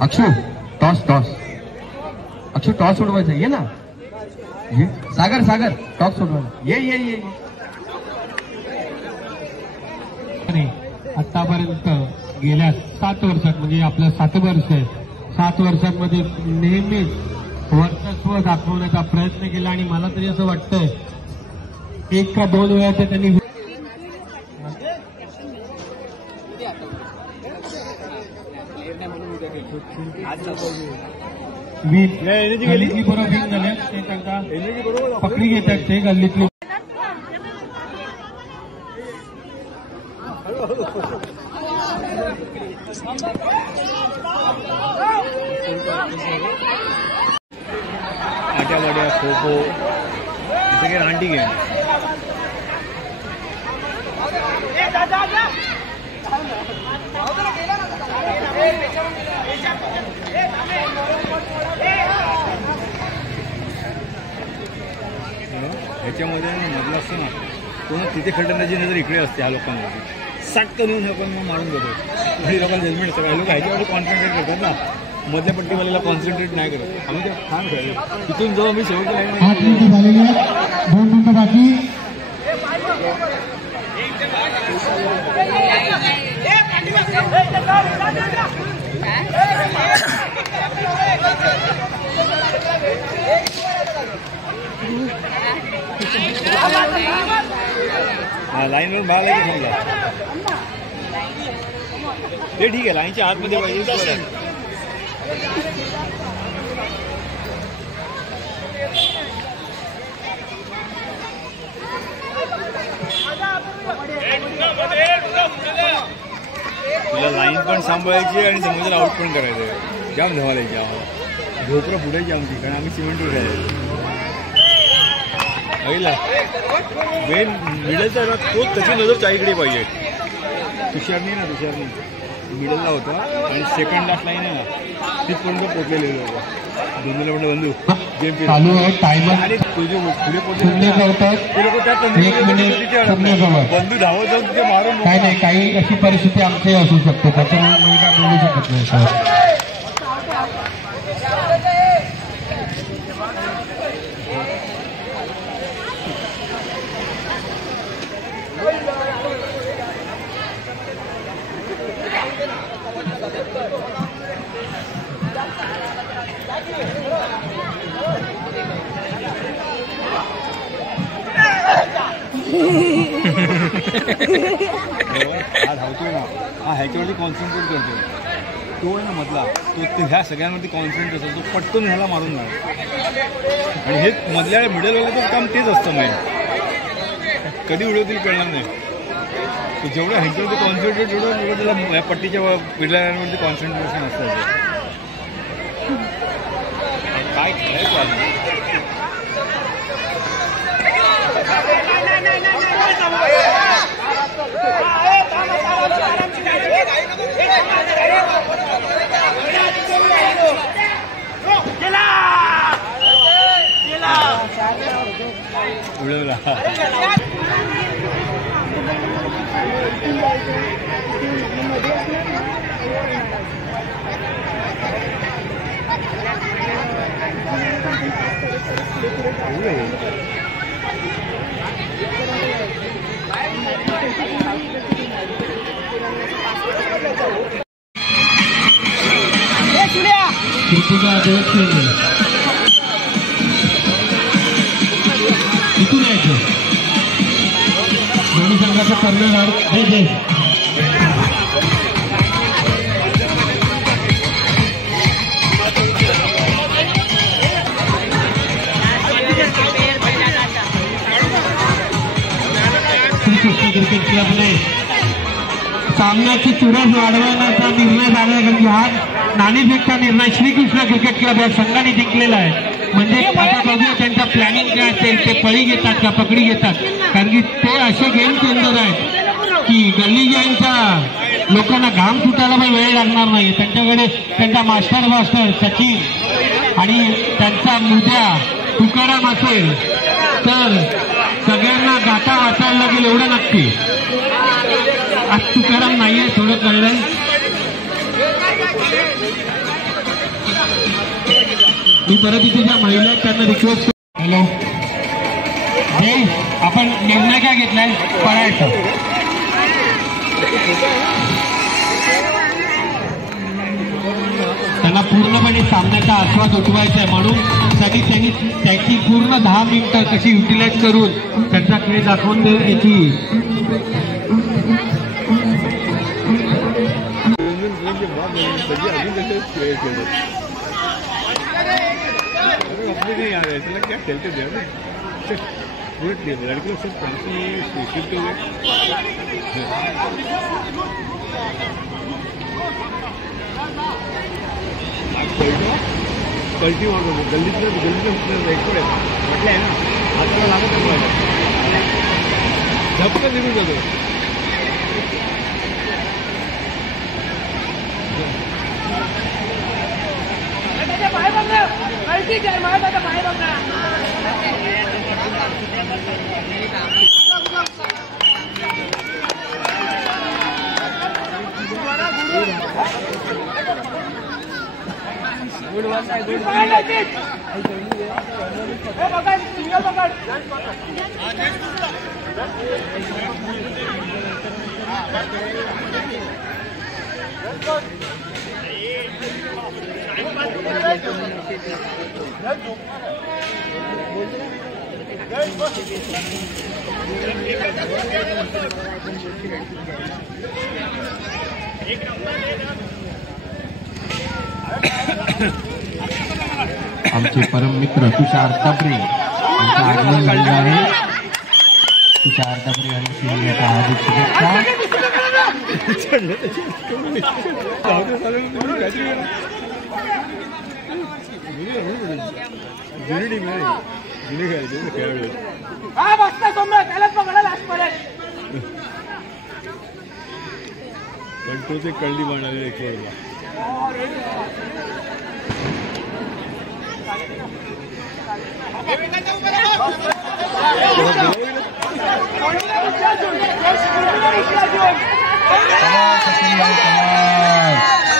Akshu toss toss Akshu toss सोडवायचा ये ना ये सागर सागर टॉस सोडवायचा ये ये ये आतापर्यंत गेल्या 7 वर्षात म्हणजे आपलं 7 वर्ष आहे 7 वर्षांमध्ये नेहमीच वर्चस्व दाखवण्याचा प्रयत्न केला आणि मला तरी असं वाटतंय 1 का 2 वेळा ते त्यांनी गल्लीतली बरोबर विंग झाले ते त्यांना पकडी घेतात ते गल्लीतली आट्या वाड्या खो खो जैसे कि रांटी गेम ह्याच्यामध्ये मधला असतो ना तो तिथे खलटण्याची नजर इकडे असते ह्या लोकांवरती सटकन येऊन आपण मारून देतो काही लोकांना जजमेंट असतं काही लोक ह्याच्यावर कॉन्सन्ट्रेट करतात ना मधल्या पट्टीवाल्याला कॉन्सन्ट्रेट नाही करत आम्ही ते छान खेळलो तिथून जेव्हा मी शेवटच्या लाईन 2 मिनिटं बाकी लाईनवर बाहेर आहे की समजा ते ठीक आहे लाईनच्या आतमध्ये पाहिजे तुला लाईन पण सांभाळायची आणि समोरला आउट पण करायचं जाम धावायची आम्हाला झोपरं फुटायची आमची कारण आम्ही सिमेंटवर खेळायचो पहिला मेन मिडलचा ना तो त्याची नजर चाईकडे पाहिजे तुषारनी ना तुषारनी मिडलला होता आणि सेकंड लास्ट लाईन आहे ना तिथपर्यंत पोचलेले होतं दोन्हीला म्हणलं बंधू गेम चालू आहे टायमर आणि तुझे पुढे पोचले ते लोक त्यात बंधू धावत जाऊन तिथे मारून काय नाही काही अशी परिस्थिती आमची असू शकते त्याच्यामुळे मी काय बोलू शकत नाही हा धावतोय ना हा ह्याच्यावरती कॉन्सन्ट्रेट करतोय तो आहे ना मधला तो ह्या सगळ्यांवरती कॉन्सन्ट्रेट असतो तो पटकन ह्याला मारून जाणार आणि हे मधल्या मिडलवाल्याचं काम तेच असतं नाही कधी उडवतील कळणार नाही जेवढं ह्याच्यावरती कॉन्सन्ट्रेट जेवढं त्याला या पट्टीच्या मिडलवरती कॉन्सन्ट्रेशन असतं काय खेळायचं उडवला इथून यायचं दोन्ही संघाचा कर्णधार दे क्रिकेट क्लबने सामन्याची चुरस वाढवण्याचा निर्णय झाला कारण हा नाणेफेकचा निर्णय श्रीकृष्ण क्रिकेट क्लब या संघाने जिंकलेला आहे म्हणजे आता बघूया त्यांचा प्लॅनिंग काय असेल ते पळी घेतात का पकडी घेतात कारण की ते असे गेम चेंजर आहेत की गल्ली गँगच्या लोकांना घाम सुटायला पण वेळ लागणार नाही त्यांच्याकडे त्यांचा मास्टर सचिन आणि त्यांचा मुद्या तुकाराम असेल तर सगळ्यांना गाता वाचायला लागेल एवढं नक्की आज तुकाराम नाहीये थोडं कळलं मी परत इथे ज्या महिला आहेत त्यांना रिक्वेस्ट. हॅलो जय, आपण निर्णय काय घेतलाय? पळायचं. त्यांना पूर्णपणे सामन्याचा आस्वाद उठवायचा आहे म्हणून त्यांनी त्याची पूर्ण 10 मिनिटं कशी युटिलाइज करून त्यांचा खेळ दाखवून याची नहीं आ रहा है ऐसा क्या खेलते थे पूरे लड़के लोग सब शिफ्ट हो गए. कल्टी मारतो गल्लीतलं राईट म्हटलं आहे ना हाताला लागत आहे झपकन निघून जातो. आमचे परम मित्र तुषार तबरे यांचं आगमन झालेलं आहे. तुषार तबरे आणि शिवण्याचा हार्दिक शुभेच्छा. कंट्रोल से कळली बनावे एक वेळेला.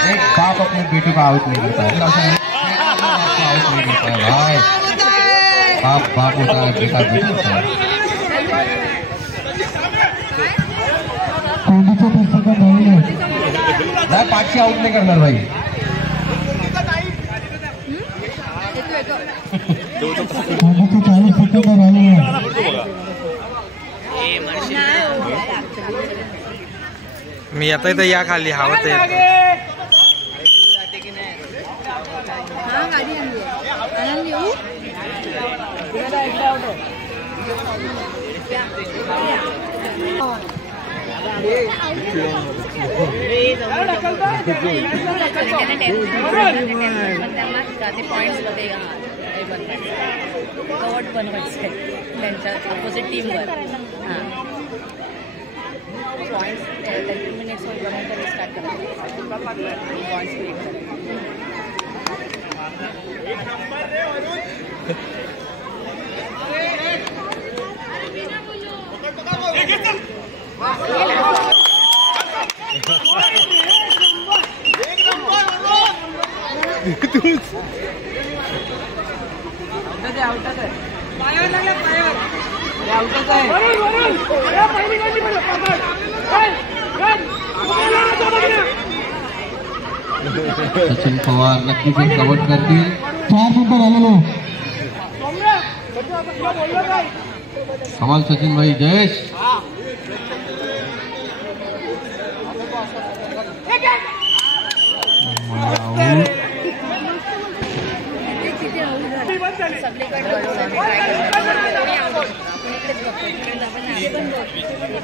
एक बाप अपने बेटे को आउट नहीं देता है, आउट नहीं देता है भाई. बाप होता है, बेटा बेटा होता है. नाही 5 आउट नाही करणार भाई. मी आता इथं या खाली हवं ते कवट बनवायचं त्यांच्या अपोजिट टीमवर. हां पॉईंट्स 30 मिनिट्स होईपर्यंत स्टार्ट करायचं. पॉईंट्स क्रिएट सचिन पवार नक्कीच कव्हर करतील. 4 मिनिटं झालेले. कमाल सचिन भाई. जयेश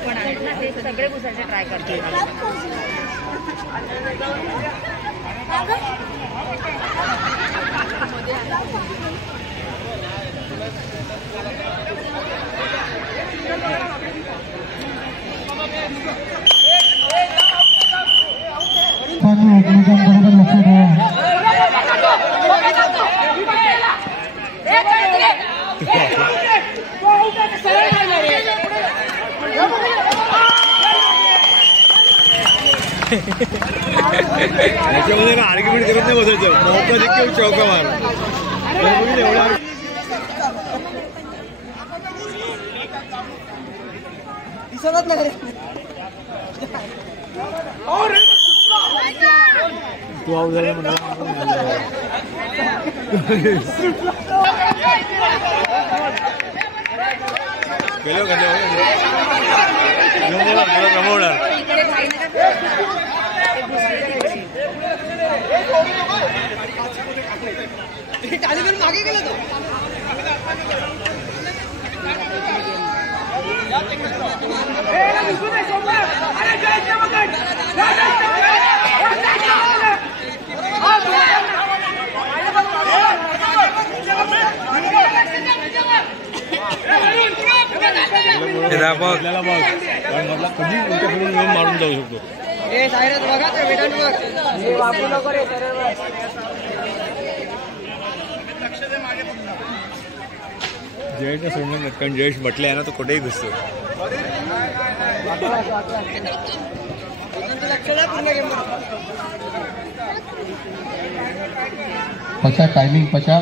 पण आहेत ना ते सगळे घुसायचे ट्राय करतील. त्याच्यामध्ये आर्ग्युमेंट करत नाही बसायचं. मौका देखील चौका मार. तू आऊट झाले म्हणा गेलो का मागे गेलो तो कधी उलट्याकडून येऊन मारून जाऊ शकतो जयेशने सोडलं नाही कारण जयेश म्हटलं आहे ना तो कुठेही घुसतो पचा टाइमिंग पचा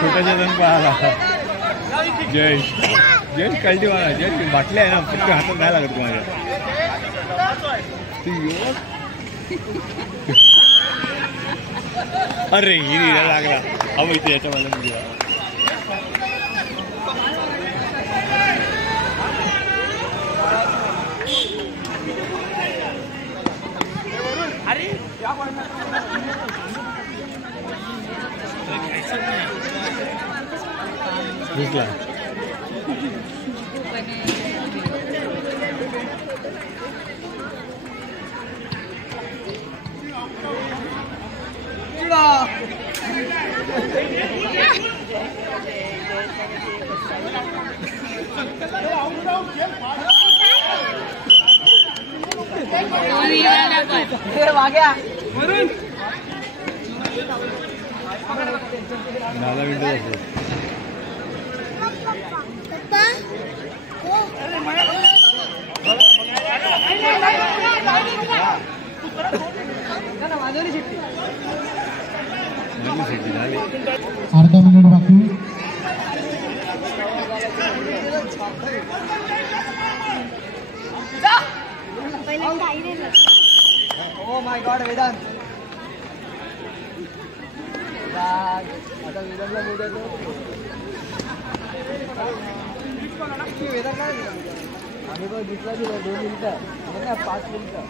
छोट्याच्या जण पाहाला जयेश जयेश कळती मला जयेश बाटल्या आहे ना फक्त हातात नाही लागत माझ्या अरे हिरी लागला हवं इथे याच्या मला घुसला मला विंडो अर्धा मिनिट बाकी ओ माय गॉड वेदांत आता वेदांतला बोलायचं वेदांत काय आम्ही पण दुसरा दिला 2 मिनिटं 5 मिनिटं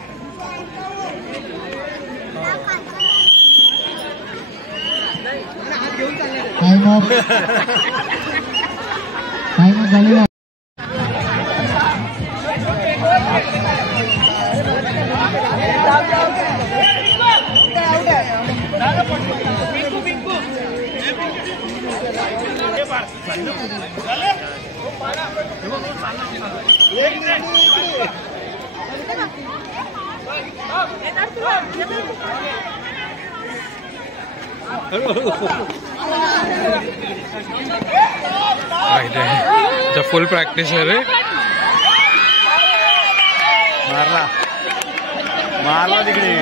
टाइम ऑफ झालेला फुल प्रॅक्टिस आहे रे मारला तिकडे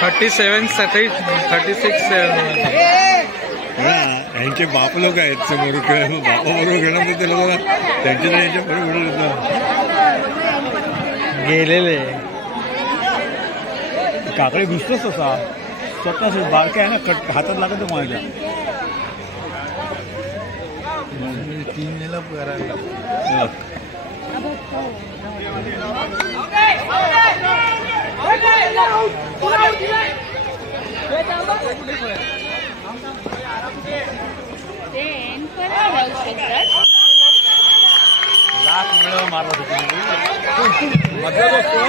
37 36 यांचे बाप लोक आहेत समोर बापाबरोबर घेणार तर ते लोक त्यांच्या यांच्या बरोबर गेलेले काकडे घुसतोच तसा स्वतः बारक्या आहे ना कट हातात लागत माझ्या 3 नेला करायला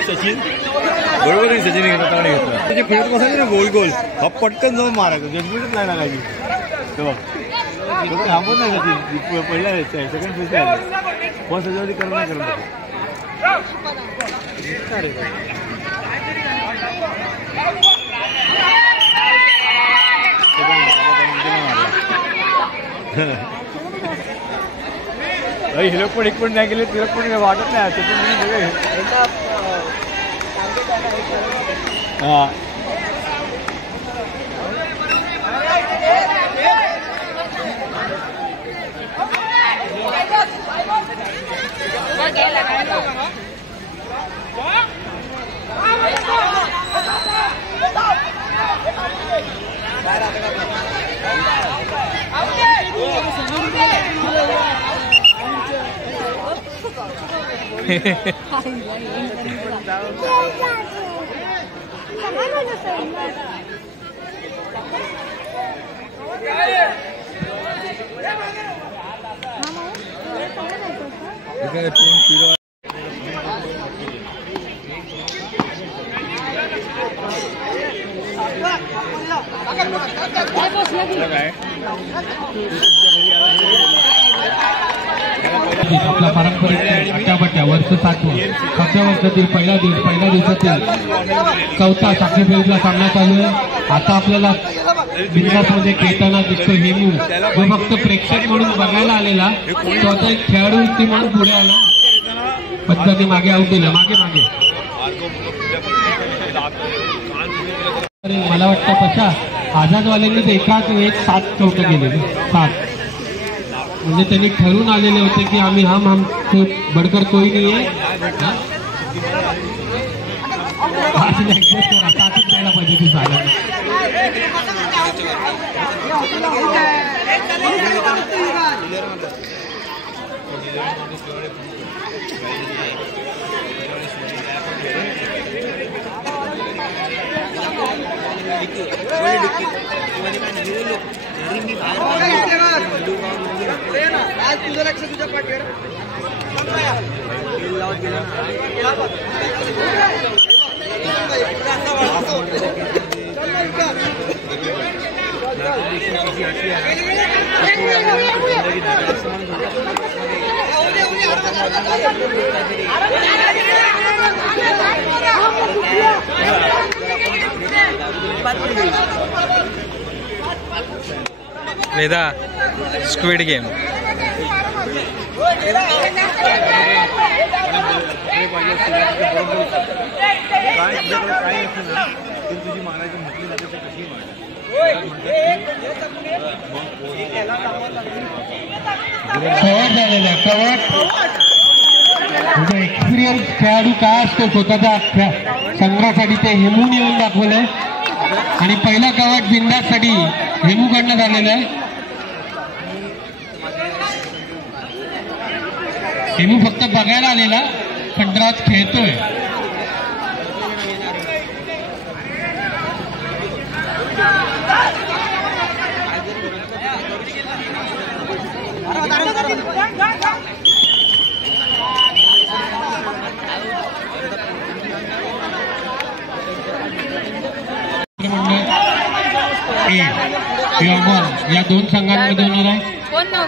सचिन बरोबर आहे सचिन घेतला त्याचे फिरत बसायचे ना गोल गोल हा पटकन जाऊन मारायचं जजमेंटच नाही लागायची तेव्हा थांबत नाही सचिन पहिला सेकंड फिरता आले फर्स्ट ह्याच्यावरती करणं नाही करत हे लोक पण एक पण नाही गेले, तिला पण वाटत नाही ते पण सगळे हां. आपला पारंपरिक अट्टापट्ट्या वर्ष 7वं 7व्या वर्षातील पहिल्या दिवसातील 4था साखळी फेरीतला सामना चालू आहे. आता आपल्याला बिंदासमध्ये खेळताना दिसतो हेमू, जो फक्त प्रेक्षक म्हणून बघायला आलेला तो आता एक खेळाडू व्यक्ती म्हणून पुढे आला. पद्धती मागे आऊट दिलं, मागे मला वाटतं कशा आझादवाल्यांनी तर एकाच वेळेत 7 चौके गेले. 7 म्हणजे त्यांनी ठरवून आलेले होते की आम्ही हम बडकर कोई नाही आहे. द्यायला पाहिजे तू झालं तुझं लक्ष तुझ्या पाठीवर वेदा स्क्विड गेम तुझी मारायची म्हटली जाते ते कशी म्हणजे एक्सपिरियन्स खेळाडू काय असतो स्वतःच्या संघासाठी ते हेमून येऊन दाखवलंय. आणि पहिला कवाट बिंदासाठी हेमूकडनं झालेलं आहे. हेमू फक्त बघायला आलेला पण ड्रॉच खेळतोय. या 2 संघांमध्ये होणार आहे.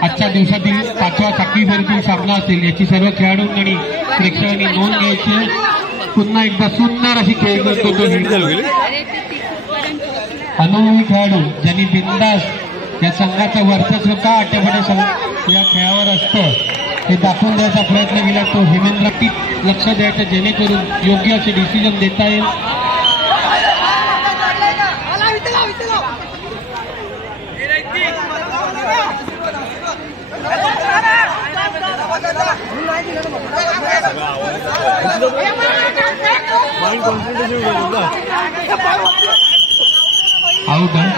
आजच्या दिवसातील 5व्या साखळी फेरीतील सामना असेल. याची सर्व खेळाडूंनी प्रेक्षकांनी नोंद घ्यायची. पुन्हा एकदा सुंदर अशी खेळ करतो तो अनुभवी खेळाडू ज्यांनी बिंदास या संघाचं वर्चस्व का अट्टापट्टी या खेळावर असतं हे दाखवून द्यायचा प्रयत्न केला. तो हेमेंद्र लक्ष द्यायचं जेणेकरून योग्य असे डिसिजन देता येईल. आउट आहे.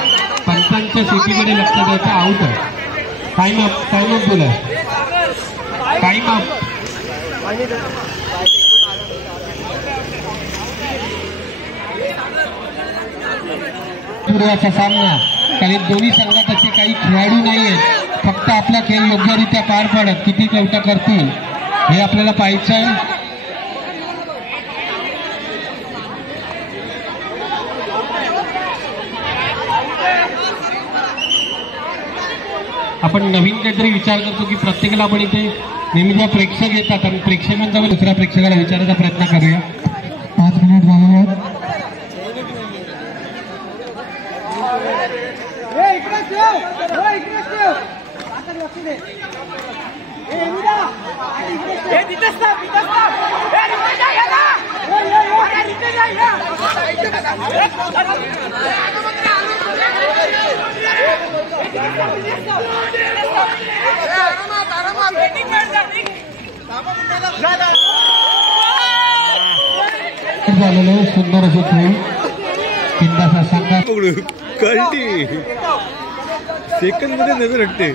पंचांच्या शेतीकडे लक्ष द्यायचं. आउट आहे. टाइम अप बोला. Time up. पूर्वाचा सामना काही दोन्ही संघात असे काही खेळाडू नाही आहेत. फक्त आपला खेळ योग्यरित्या पार पाडत किती चौका करतील हे आपल्याला पाहायचं आहे. आपण नवीन काहीतरी विचार करतो की प्रत्येकाला आपण इथे नेहमी जेव्हा प्रेक्षक येतात आणि प्रेक्षकांचा दुसऱ्या प्रेक्षकाला विचारायचा प्रयत्न करूया. 5 मिनिट झालेले आहेत. झालेलं सुंदर असे खेळ बिंदाचा संघ कळली सेकंद मध्ये नजर हटते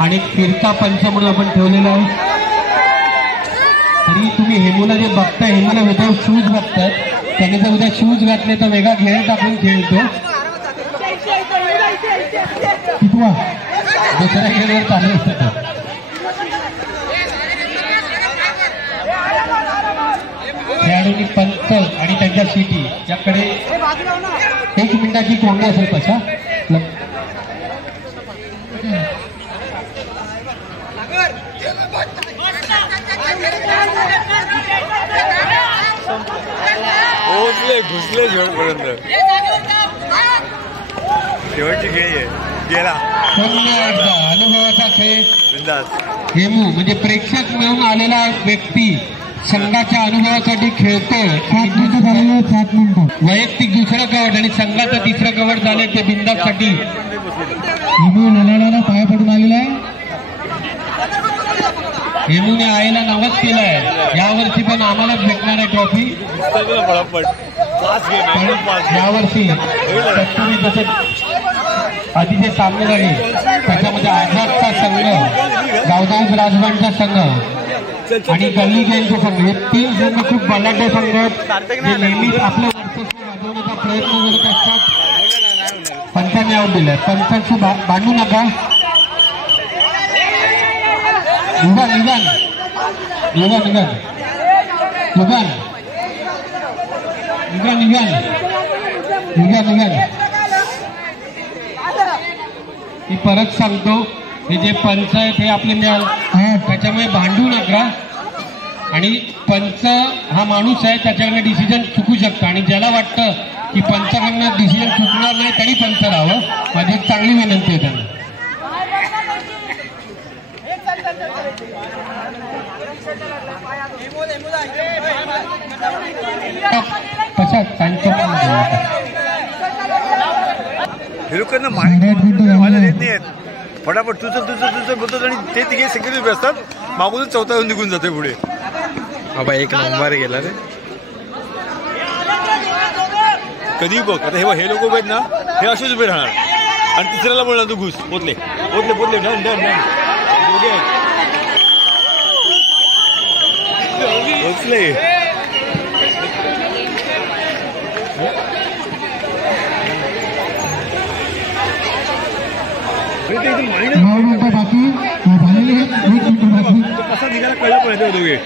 आणि फिरता पंच म्हणून आपण ठेवलेला आहे. तरी तुम्ही हेमूला जे बघताय, हेमूला विदाऊट शूज बघतात. त्याने जर उद्या शूज घातले तर वेगळा खेळ टाकून खेळतो. कितवा दुसऱ्या खेळावर चालू असतो. खेळाडूंनी पंच आणि त्यांच्या शिटी याकडे 1 मिनिटाची कोंडी असेल तशा. घुसले शेवटपर्यंत. शेवटची खेळ आहे गेला. अनुभवाचा खेळ. हेमू म्हणजे प्रेक्षक मिळून आलेला व्यक्ती संघाच्या अनुभवासाठी खेळतोय. 7 मिनिटं वैयक्तिक दुसरं कवड आणि संघाचं तिसरं कवड झाले ते बिंदासाठी. हेमू लढायला पाया पडून आलेला आहे. हेमूने आईला नवस केलाय यावर्षी पण आम्हालाच भेटणार आहे ट्रॉफी. यावर्षी तुम्ही जसे आधीचे सामने झाले त्याच्यामध्ये आझादचा संघ, गावदास राजवांचा संघ आणि गल्ली गेमचा संघ हे 3 संघ खूप बलाढ्य संघ जे नेहमीच आपलं वर्चस्व वाढवण्याचा प्रयत्न करत असतात. पंचांनी आऊट दिलाय. पंचांशी भांडू नका. युगान युगान युगान युगान युगान युगान युगान युगान युगान मी परत सांगतो, हे जे पंच आहेत हे आपले मिळाल त्याच्यामुळे भांडू नका. आणि पंच हा माणूस आहे, त्याच्याकडनं डिसिजन चुकू शकतं आणि ज्याला वाटतं की पंचाकडनं डिसिजन चुकणार नाही तरी पंच राहावं. माझी एक चांगली विनंती आहे त्यांना. हे लोकांना व्हायला देत नाही आहेत. फटाफट तुझं बोलतात आणि ते तिघे सेकंड उभे असतात. मागूनच चौथा येऊन निघून जाते पुढे. बाबा 1 नंबर गेला रे. कधी बघ आता हे लोक उभे आहेत ना, हे असेच उभे राहणार आणि तिसऱ्याला बोलणार तू घुस. पोचले डन डन डन दोघे पोचले. कसा निघाला कळलं पाहिजे दोघे.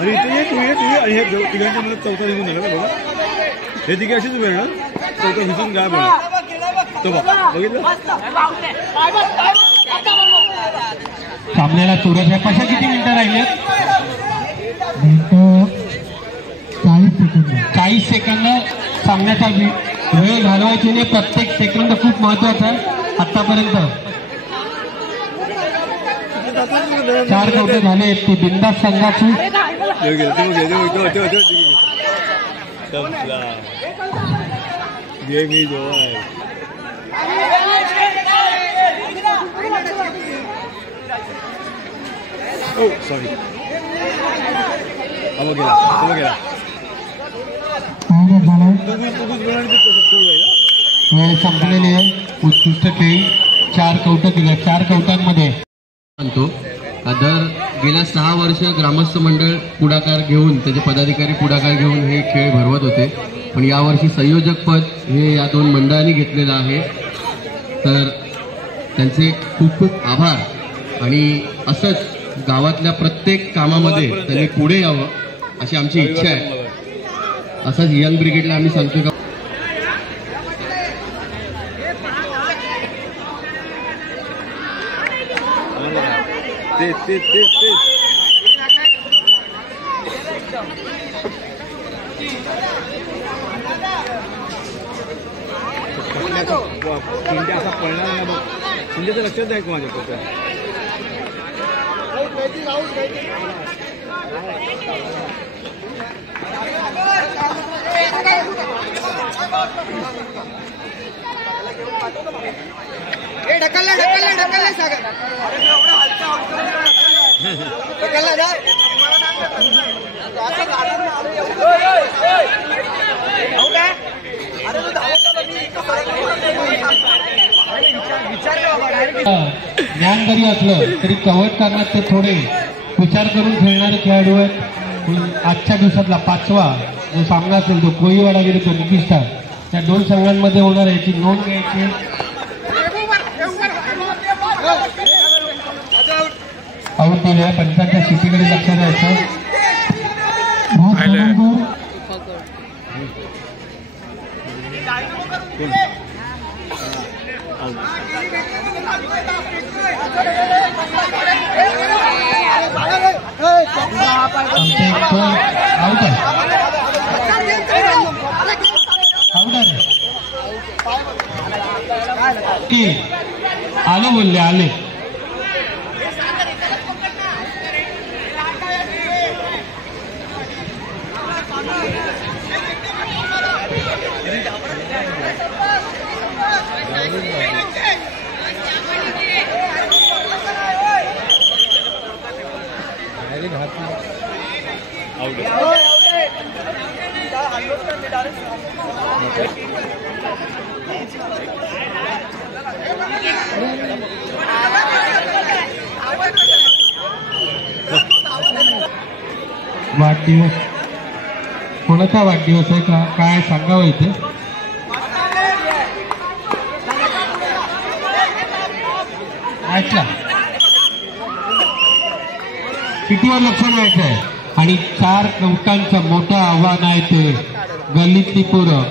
अरे इथे तू ये आणि हे तिघांच्या मला चौथा निघून झाला बघा. हे तिघे असेच उभे ना, चौथा घुसून गायब होणार. तो बघितलं सामन्याला चुरस आहे. कशा किती मिनिटं राहिले? 40 सेकंद. सामन्याचा वेळ घालवायची नाही. प्रत्येक सेकंद खूप महत्वाचा आहे. आतापर्यंत 4 कवटे झाले. ती बिंदास संघाची सॉरी गेला वेळ संपलेली आहे. उत्कृष्ट खेळी 4 कवटं दिल्या. 4 कवटांमध्ये म्हणतो दर गेल्या 6 वर्ष ग्रामस्थ मंडळ पुढाकार घेऊन, त्याचे पदाधिकारी पुढाकार घेऊन हे खेळ भरवत होते. पण यावर्षी संयोजकपद हे या 2 मंडळांनी घेतलेलं आहे. तर त्यांचे खूप खूप आभार. आणि असंच गावातल्या प्रत्येक कामामध्ये त्यांनी पुढे यावं अशी आमची इच्छा आहे. असाच यंग ब्रिगेडला आम्ही सांगतो का चिंट्या असा पळणार नाही बघ. चिंट्याचं लक्षात आहे का माझ्या कसं ढकलला सागर ढकलला जा ज्ञान जरी असलं तरी कव्हर करण्यात ते थोडे विचार करून खेळणारे खेळाडू आहेत. आजच्या दिवसातला 5वा जो सामना असेल तो कोळीवाडा विरुद्ध निकिस्टार, त्या 2 संघांमध्ये होणार याची नोंद घ्यायची. आऊट दिल्या पंचांच्या शिटीकडे लक्ष द्यायचं. आले बोलले आले. वाढदिवस कोणाचा वाढदिवस आहे का काय सांगावं इथे. ऐकला कितीवर लक्ष द्यायचं आहे. आणि 4 कवटांचं मोठं आव्हान आहे ते गल्लीतली पोरं.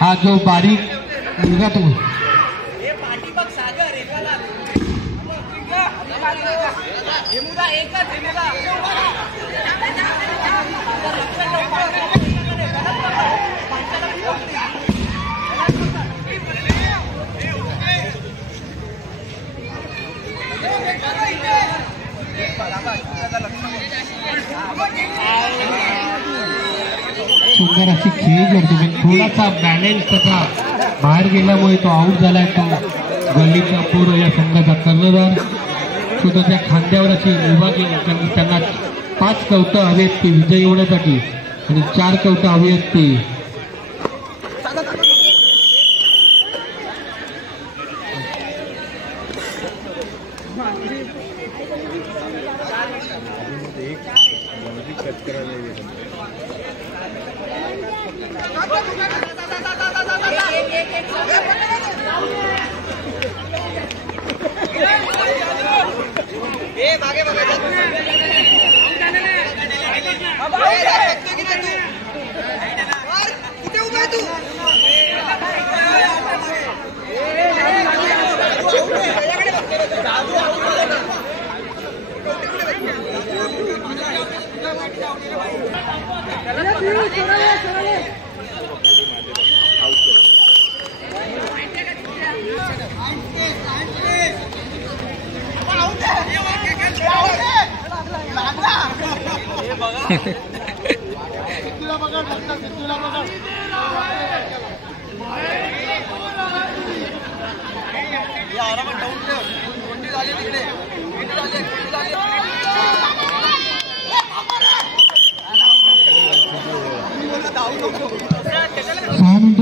हा जो बारीक मुलगा तो सुंदर अशी खेळ करतो पण थोडासा बॅलन्स त्याचा बाहेर गेल्यामुळे तो आऊट झालाय. तो गल्लीचा पोर या संघाचा कर्णधार तो त्याच्या खांद्यावर अशी उभा केली. त्यांना 5 कवटं हवी आहेत ती विजयी होण्यासाठी आणि 4 कवटं हवी आहेत ती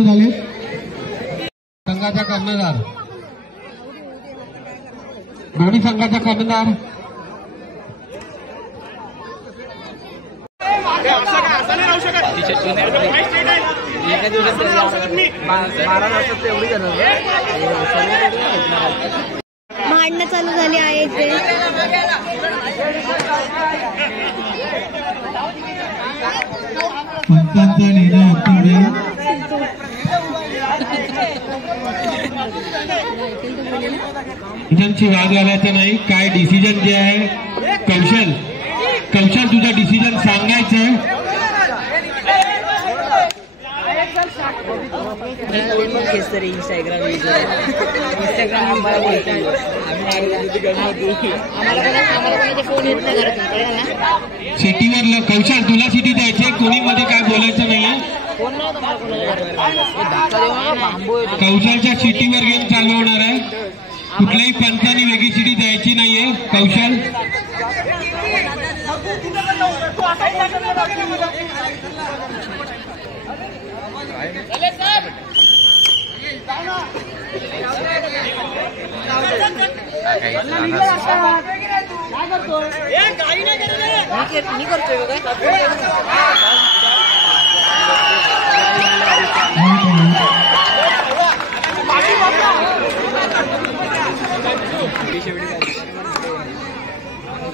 झाले. संघाचा कर्णधार दोन्ही संघाचा कर्णधार एका दिवसात 12 तासात एवढी करणार. भांडणं चालू झाली आहेत ते. पंचांचा निर्णय डिसिजनची वाद घालायचं नाही. काय डिसिजन जे आहे कौशल तुझा डिसिजन सांगायचं. सिटीवर कौशल तुला सिटी द्यायची, कोणी मध्ये काय बोलायचं नाहीये. कौशलच्या सिटीवर गेम चालू होणार आहे. कुठल्याही पंचांनी वेगळी सिटी द्यायची नाहीये. कौशल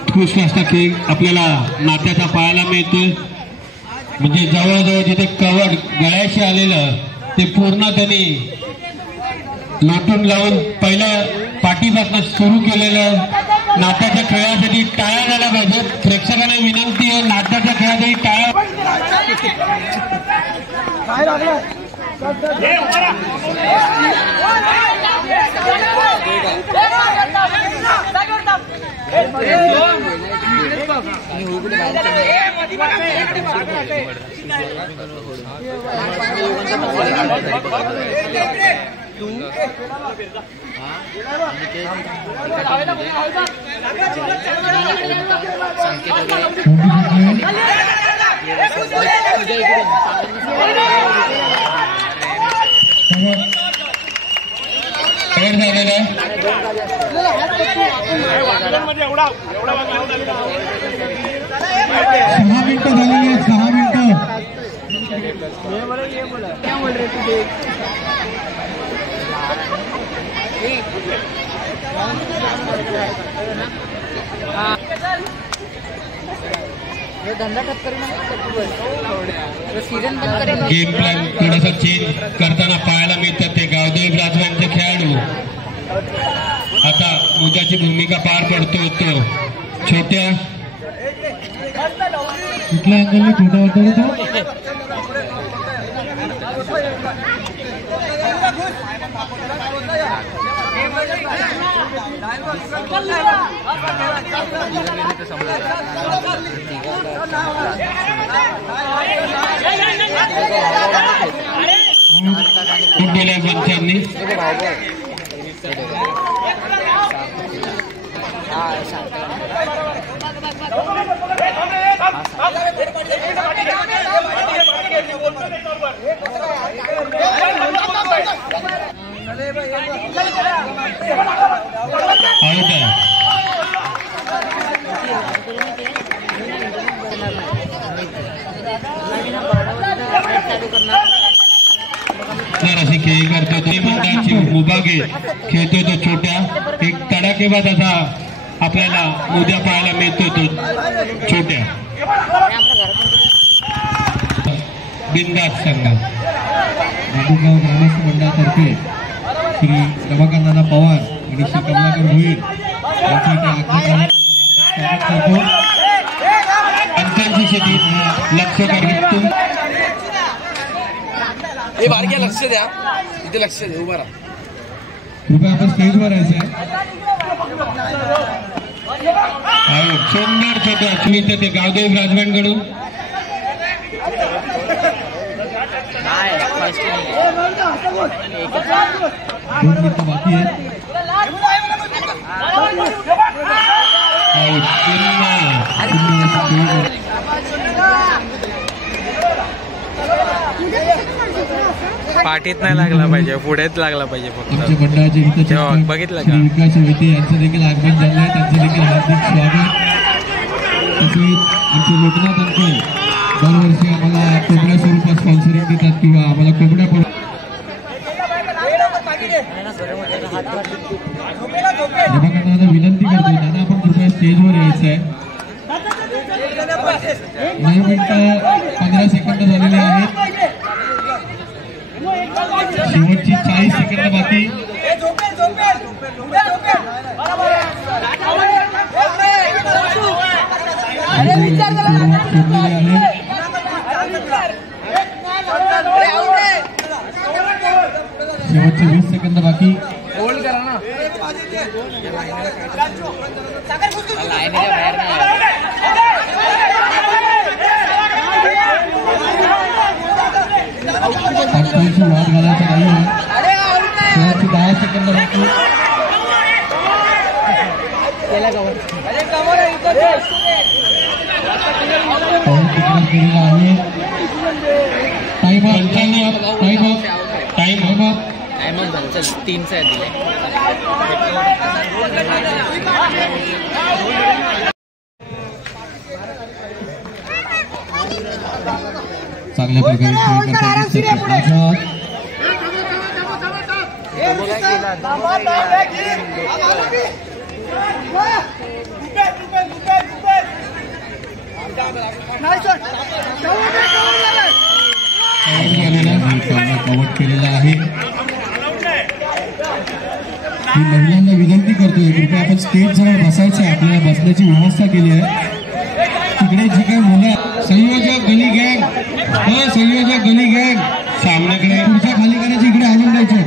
उत्कृष्ट असा खेळ आपल्याला नात्याचा पाहायला मिळतोय. म्हणजे जवळजवळ जिथे कवड गळ्याशी आलेलं ते पूर्ण त्यांनी लोटून लावून पहिल्या पाठीपासून सुरू केलेलं नात्याच्या खेळासाठी टाळ्या झाल्या पाहिजेत. प्रेक्षकांना विनंती आहे, नाट्याच्या खेळासाठी टाळ्या. झालेलं आहे. 6 मिनिटं झालेली आहेत. 6 मिनिटं. गेम प्लॅन थोडासा चेंज करताना पाहायला मिळतात. ते गावदेव राजवांचे खेळाडू आता मुद्याची भूमिका पार पडतो. तो छोट्या कुठल्या अँगलने छोटा होतो गेल्या पंचांनी अशी खेळी करतो तो मंडळाची उभा खेळतो. तो छोट्या एक तडाखेबाज असा आपल्याला उद्या पाहायला मिळतो. तो छोट्या बिनधास्त संघ मांडूगाव ग्रामस्थ मंडळातर्फे श्री रमाकांत नाना पवार आणि श्री कमलाकर भोईर स्वागत करतो. पंचांची शेती लक्ष करून बारक्या लक्ष द्या, इथे लक्ष द्या, उभा राहा. कृपया आपण स्टेजवर यायचं आहे. सोमवार छोट्या सुनीता ते गावदेव राजवांकडून 2 मिनिटं बाकी आहेत. पाठीत नाही लागला पाहिजे, पुढेच लागला पाहिजे फक्त. आमच्या मंडळाचे हितचिंतक बघितलं श्री विकास वैद्य यांचं देखील आगमन झालं आहे. त्यांचं देखील हार्दिक स्वागत. तसेच आमचे लोकनाथ अंकल दरवर्षी आम्हाला कोंबड्या स्वरूपात स्पॉन्सरिंग देतात किंवा आम्हाला कोंबड्या रमाकांत दादा विनंती करतो, दादा आपण कृपया स्टेजवर यायचं आहे. 9 मिनिटं 15 सेकंद झालेले आहेत. शेवटची 40 सेकंद बाकी. शेवटचे 20 सेकंद बाकी. होल्ड करा ना. फटकांची वाट घालायची नाही. शेवटचे 10 सेकंद बाकी. पाऊल तिकडे केलेला आहे. Time up, time up, time up, time up. Time झालं. चल 3 दिले. चांगल्या प्रकारे खेळ करतात. कव्हर केलेला आहे. मी महिलांना विनंती करतोय, कृपया आपण स्टेज जवळ बसायचं आहे. आपल्याला बसण्याची व्यवस्था केली आहे. तिकडे जी काही मुलं संयोजक गली गँग, संयोजक गली गँग सामन्याकडे पुढच्या खाली करायची, इकडे आणून द्यायचे.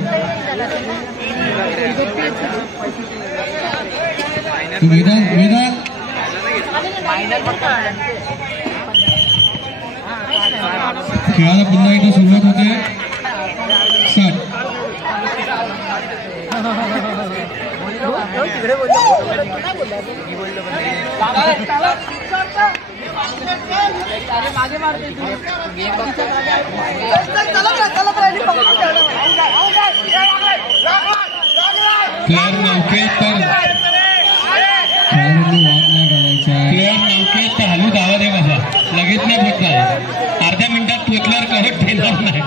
वेदांत खेळाला पुन्हा एकदा सुरुवात होते. स्टार्ट. प्लेयर नौकेत तर खेळाडूंनी वाद नाही घालायचा. प्लेयर नौकेत तर हलू धावा दे बाबा, लगेच नाही पोचणार. अर्ध्या मिनिटात पोचल्यावर करत ठेवणार नाही.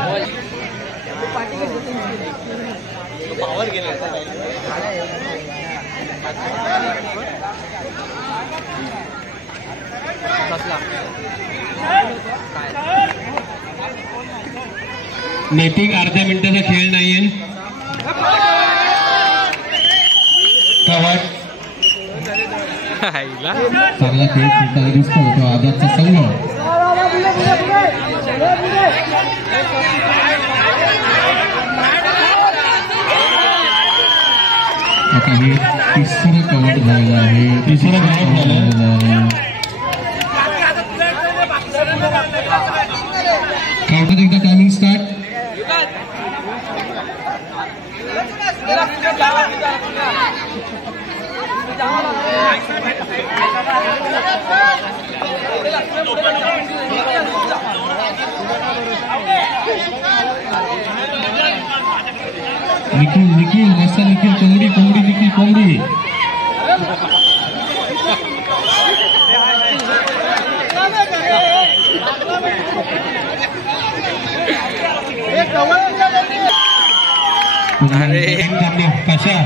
नेटिंग अर्ध्या मिनिटाचा खेळ नाहीये. कव्हर. चांगला खेळ खेळताना दिसतो तो आझादचा संघ. आता हे तिसरं कव्हर झालेलं आहे. तिसरं कव्हर झालेलं आहे. काउंटर एकदा टायमिंग स्टार्ट. निखिल निखिल मस्त निखिल कोंबडी कोंबडी निखिल कोंबडी. अरे कशा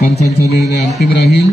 पंचांचा निर्णय अंतिम राहील.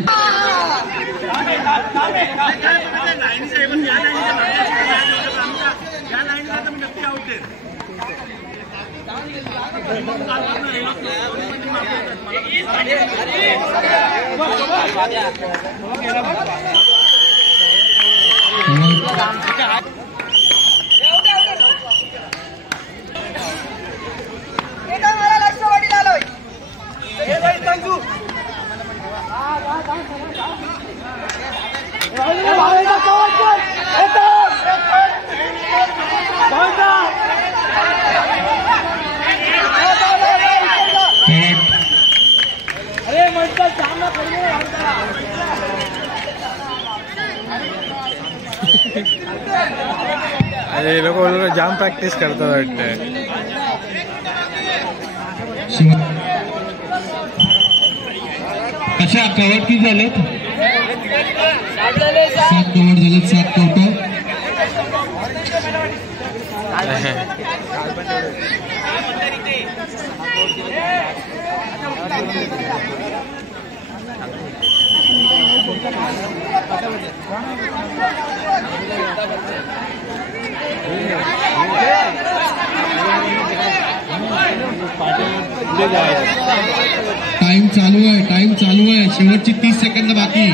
अरे लोक जाम प्रॅक्टिस करतात वाटतं. अशा कव्हर किती झालेत? 7 कव्हर झालेत, 7 कवटं. टाइम चालू आहे. शेवटची 30 सेकंद बाकी.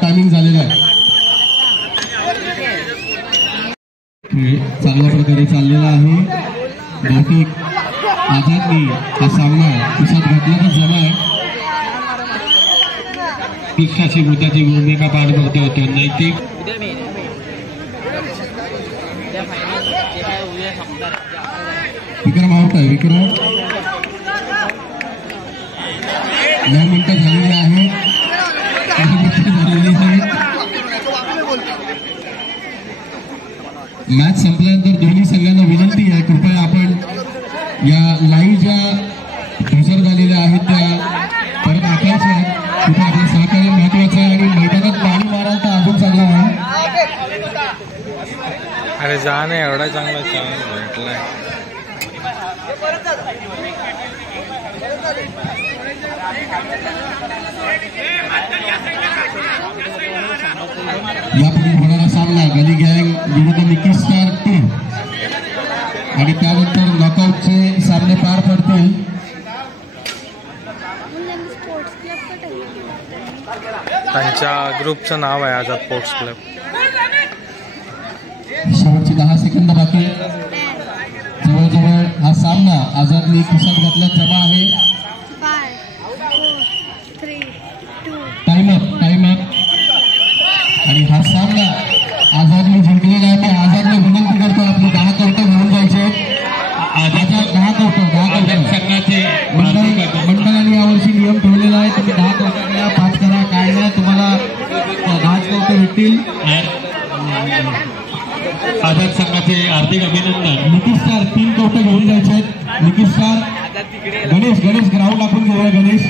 टायमिंग झालेला आहे. चांगल्या प्रकारे चाललेला आहे. बहुतेक आझादनी हा सामना खिशात घातला तर जमा आहे. शिक्षकाची मुद्द्याची भूमिका पार पडते होते. नैतिक विक्रम आउट आहे. विक्रम 9 मिनिटं झालेली आहे. मॅच संपल्यानंतर दोन्ही संघांना विनंती आहे, कृपया आपण या लाईव्ह ज्या हजर झालेल्या आहेत त्या परत आखायच्या. कृपया आपलं सहकार्य महत्वाचं आहे आणि मैदानात पाणी माराल तर अजून चांगलं आहे. अरे जा नाही, एवढा चांगला भेटलाय. यापुढे होणारा सामना गली गँग विरुद्ध निकी स्टार 2 आणि त्यानंतर नॉकआउटचे सामने पार पडतील. त्यांच्या ग्रुपचं नाव आहे आझाद स्पोर्ट्स क्लब. शेवटची 10 सेकंद बाकी. जवळजवळ हा सामना आझादने खिशात घातला जमा आहे. टाइम अप आणि हा सामना आझादने जिंकलेला आहे. आझादने विनंती करतो आपली 10 कवटं घेऊन जायचे. 10 कवटं संघाचे मंडळाने यावर्षी नियम ठेवलेला आहे. तुम्ही 10 कवटं घ्या, 5 करा, काय नाही, तुम्हाला 10 कवटं भेटतील. आझाद संघाचे हार्दिक अभिनंदन. निकी स्टार 3 कवटं घेऊन जायचे आहेत. निकी स्टार गणेश ग्राउंड आपण घेऊया. गणेश